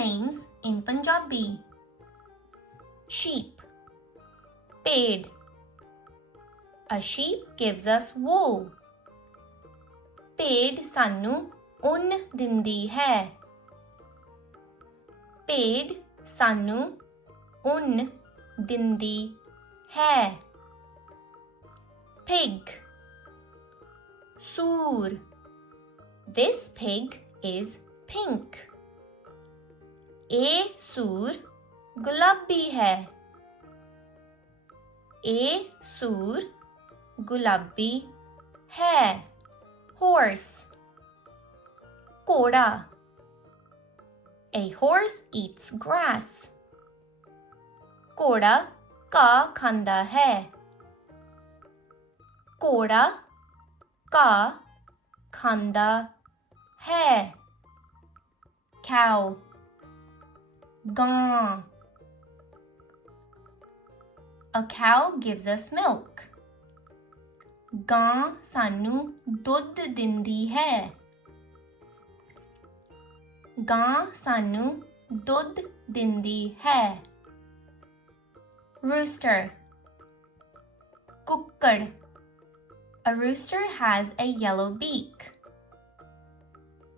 names in Punjabi. Sheep. Paid. A sheep gives us wool. Paid ਸਾਨੂੰ ਉੱਨ ਦਿੰਦੀ ਹੈ. Paid ਸਾਨੂੰ ਉੱਨ ਦਿੰਦੀ ਹੈ. Pig. Soor. This pig is pink. ਇਹ ਸੂਰ ਗੁਲਾਬੀ ਹੈ. ਇਹ ਸੂਰ ਗੁਲਾਬੀ ਹੈ. Horse. ਘੋੜਾ. A horse eats grass. ਘੋੜਾ ਘਾਹ ਖਾਂਦਾ ਹੈ. ਘੋੜਾ ਘਾਹ ਖਾਂਦਾ ਹੈ. Cow. ਗਾਂ. A cow gives us milk. ਗਾਂ ਸਾਨੂੰ ਦੁੱਧ ਦਿੰਦੀ ਹੈ. ਗਾਂ ਸਾਨੂੰ ਦੁੱਧ ਦਿੰਦੀ ਹੈ. Rooster. ਕੁੱਕੜ. A rooster has a yellow beak.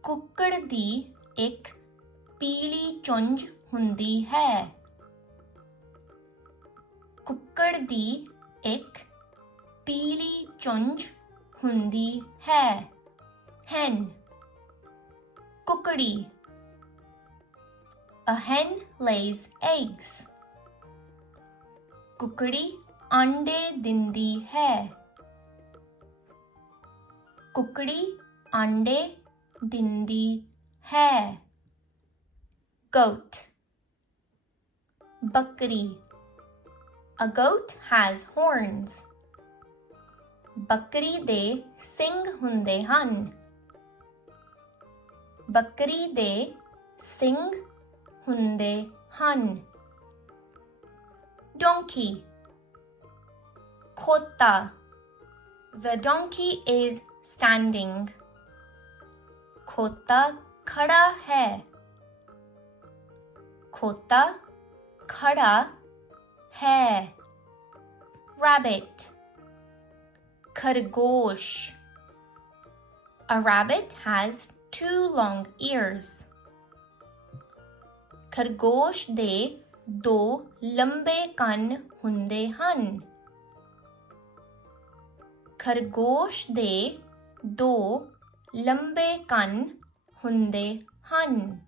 ਕੁੱਕੜ ਦੀ ਇੱਕ ਪੀਲੀ ਚੁੰਝ ਹੁੰਦੀ ਹੈ. ਕੁੱਕੜ ਦੀ ਇੱਕ ਪੀਲੀ ਚੁੰਝ ਹੁੰਦੀ ਹੈ. Hen. ਕੁਕੜੀ. A hen lays eggs. ਕੁਕੜੀ ਆਂਡੇ ਦਿੰਦੀ ਹੈ. ਕੁਕੜੀ ਆਂਡੇ ਦਿੰਦੀ ਹੈ. Goat. ਬੱਕਰੀ. A goat has horns. ਬੱਕਰੀ ਦੇ ਸਿੰਗ ਹੁੰਦੇ ਹਨ. ਬੱਕਰੀ ਦੇ ਸਿੰਗ ਹੁੰਦੇ ਹਨ. Donkey. ਖੋਤਾ. The donkey is standing. ਖੋਤਾ ਖੜਾ ਹੈ. ਖੋਤਾ ਖੜਾ ਹੈ. Rabbit. ਖਰਗੋਸ਼. A rabbit has 2 long ears. ਖਰਗੋਸ਼ ਦੇ 2 ਲੰਬੇ ਕੰਨ ਹੁੰਦੇ ਹਨ. ਖਰਗੋਸ਼ ਦੇ 2 ਲੰਬੇ ਕੰਨ ਹੁੰਦੇ ਹਨ.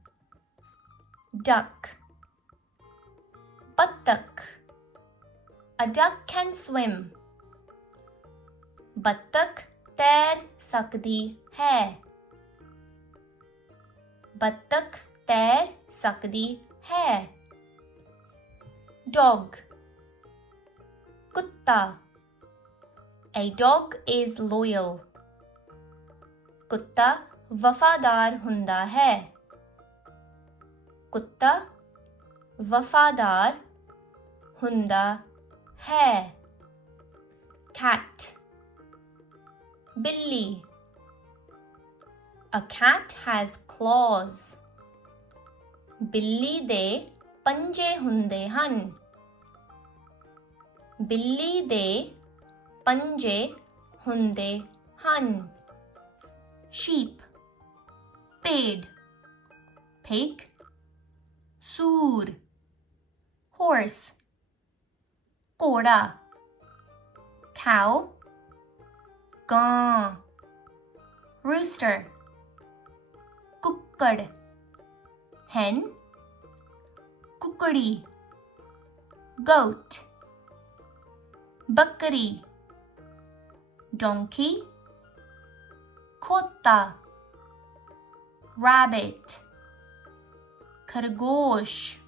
Duck. ਬੱਤਖ. A duck can swim. ਬੱਤਖ ਤੈਰ ਸਕਦੀ ਹੈ. ਬੱਤਖ ਤੈਰ ਸਕਦੀ ਹੈ. Dog. ਕੁੱਤਾ. A dog is loyal. ਕੁੱਤਾ ਵਫਾਦਾਰ ਹੁੰਦਾ ਹੈ. ਕੁੱਤਾ ਵਫਾਦਾਰ ਹੁੰਦਾ ਹੈ. Cat. ਬਿੱਲੀ. A cat has claws. ਬਿੱਲੀ ਦੇ ਪੰਜੇ ਹੁੰਦੇ ਹਨ. ਬਿੱਲੀ ਦੇ ਪੰਜੇ ਹੁੰਦੇ ਹਨ. Sheep. Paid. Pig. ਸੂਰ. Horse. ਘੋੜਾ. Cow. ਗਾਂ. Rooster. ਕੁੱਕੜ. Hen. ਕੁਕੜੀ. Goat. ਬੱਕਰੀ. Donkey. ਖੋਤਾ. Rabbit. ਖਰਗੋਸ਼.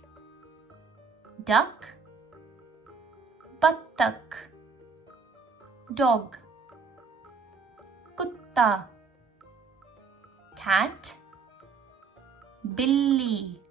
Duck. ਬੱਤਖ. Dog. ਕੁੱਤਾ. Cat. ਬਿੱਲੀ.